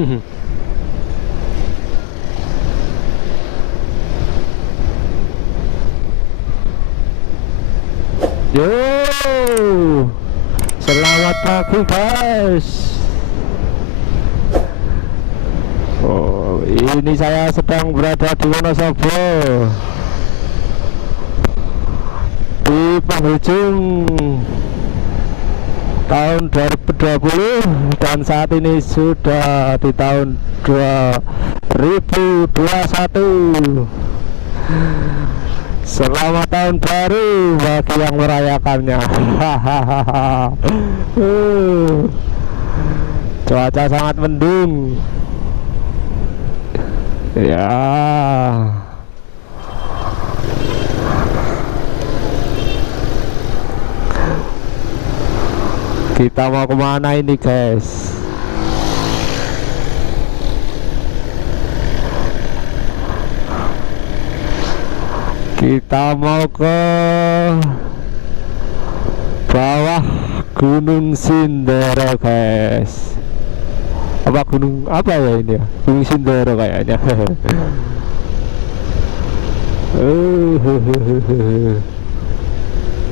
Yo, selamat pagi guys. Oh, ini saya sedang berada di Wonosobo di penghujung tahun 2020 dan saat ini sudah di tahun 2021. Selamat tahun baru bagi yang merayakannya. Cuaca sangat mendung. Ya. Kita mau kemana ini guys? Kita mau ke bawah Gunung Sindoro guys. Apa gunung apa ya ini ya? Gunung Sindoro kayaknya.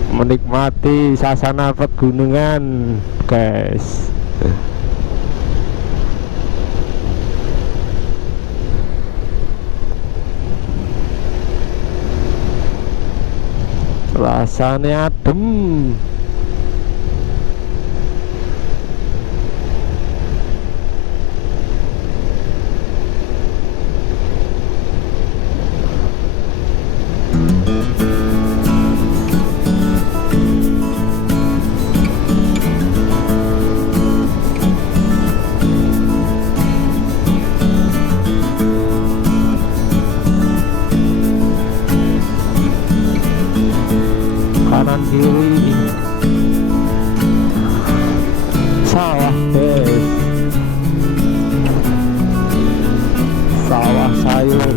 Menikmati suasana pegunungan guys. Rasanya adem. Kanan kiri sawah guys, sawah sayur.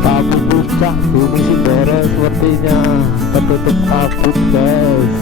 Tapi puncak Gunung Sindoro sepertinya tertutup kabut guys.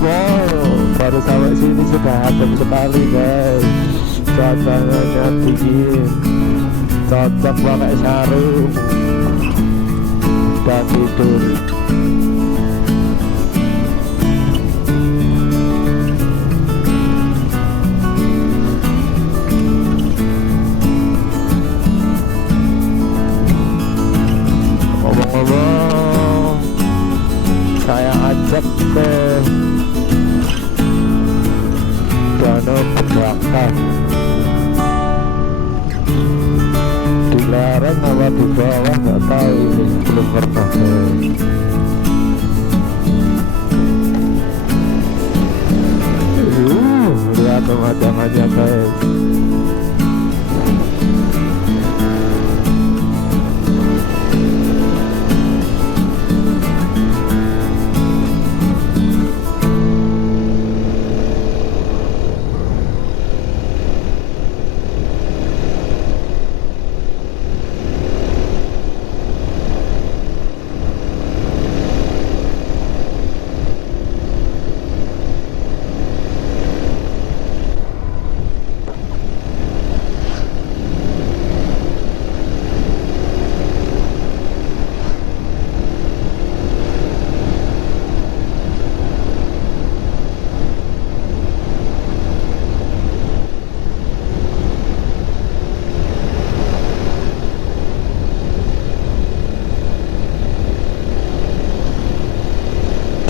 Wow, baru sampai sini sudah adem sekali guys. Cuacanya dingin, cocok pakai sarung dan tidur. Ngomong-ngomong, saya ajak ke Danau Bedakah di lereng apa di bawah nggak tahu, ini belum pernah guys. Lihat pemandangannya guys.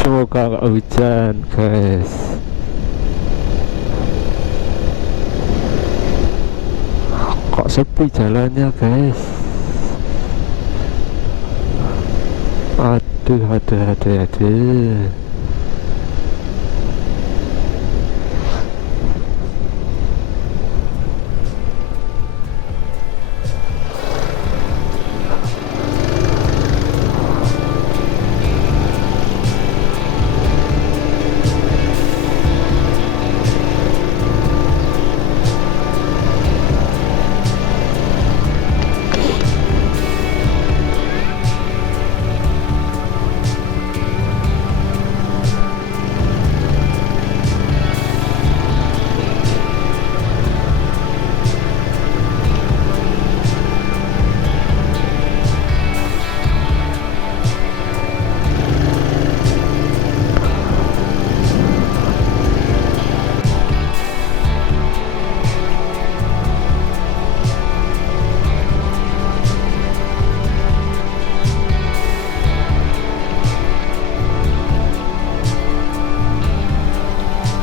Semoga nggak hujan guys. Kok sepi jalannya guys. Aduh, aduh, aduh, aduh.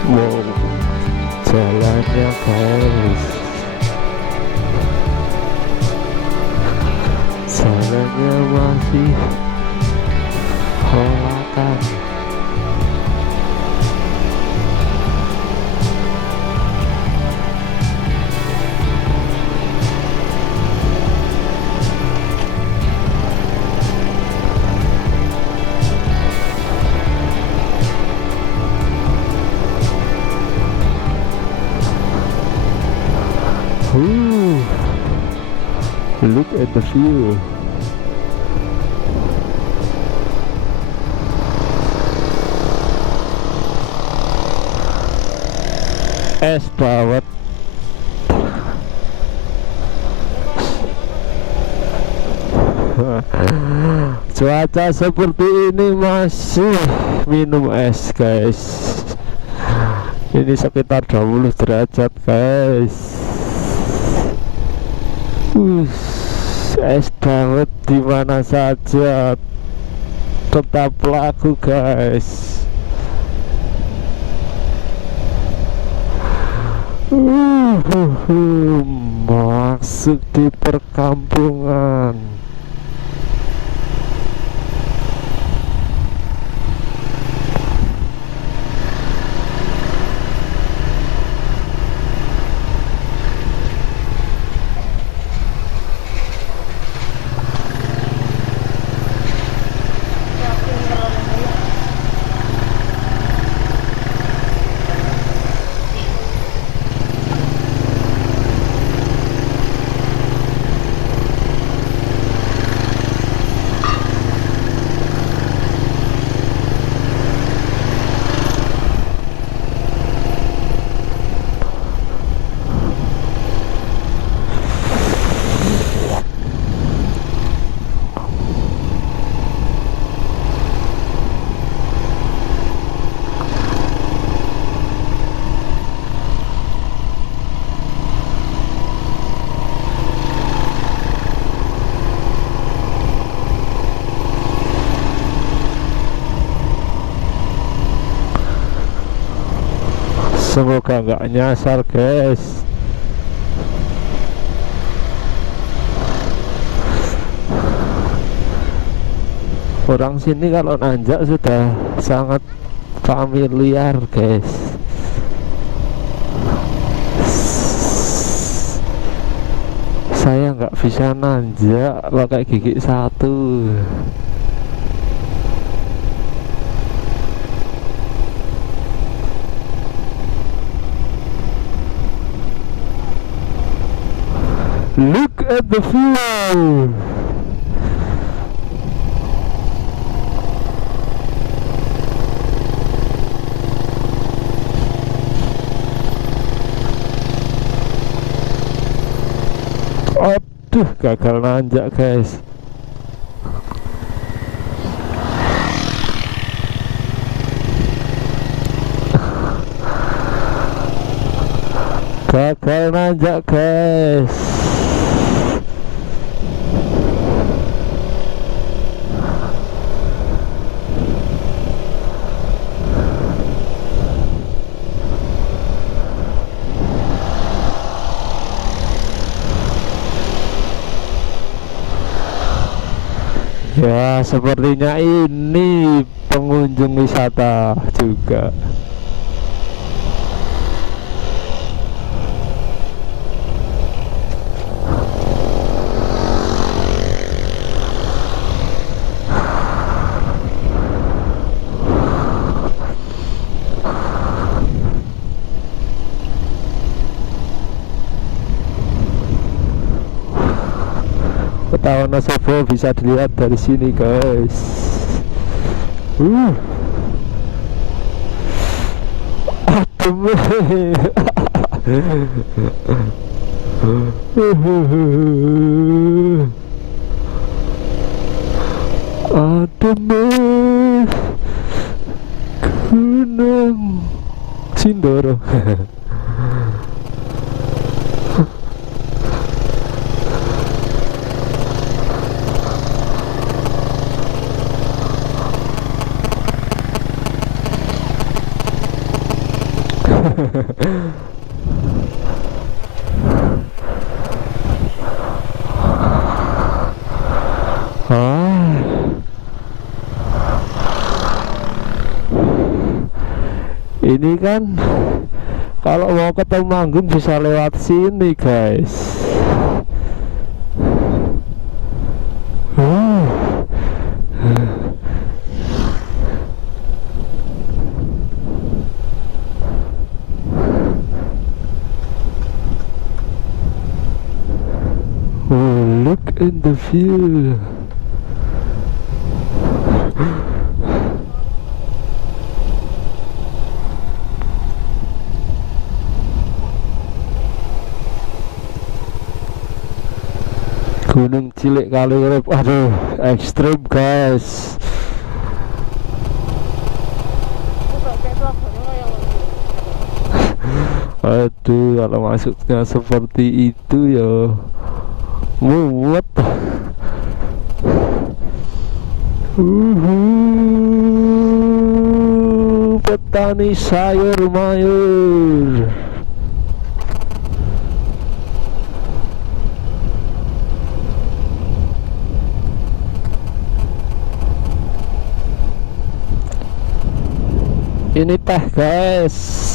Wow, jalannya guys, jalannya masih holakan. Look at the view. Es bawah. Cuaca seperti ini masih minum es guys. Ini sekitar 20 derajat guys. Es banget di mana saja, tetap laku guys. Masuk di perkampungan. Semoga nggak nyasar guys. Orang sini kalau nanjak sudah sangat familiar guys. Saya nggak bisa nanjak pakai gigi satu. Look at the view. Aduh, gagal nanjak guys. Gagal nanjak guys. Ya, sepertinya ini pengunjung wisata juga. Kota Wonosobo bisa dilihat dari sini, guys. Adem. Adem. Gunung Sindoro. Ini kan kalau mau ke Temanggung bisa lewat sini, guys. Look in the view. Gunung cilik kali urip. Aduh, ekstrim, guys. Aduh, kalau masuknya seperti itu ya muat. Petani sayur mayur. Ini teh, guys.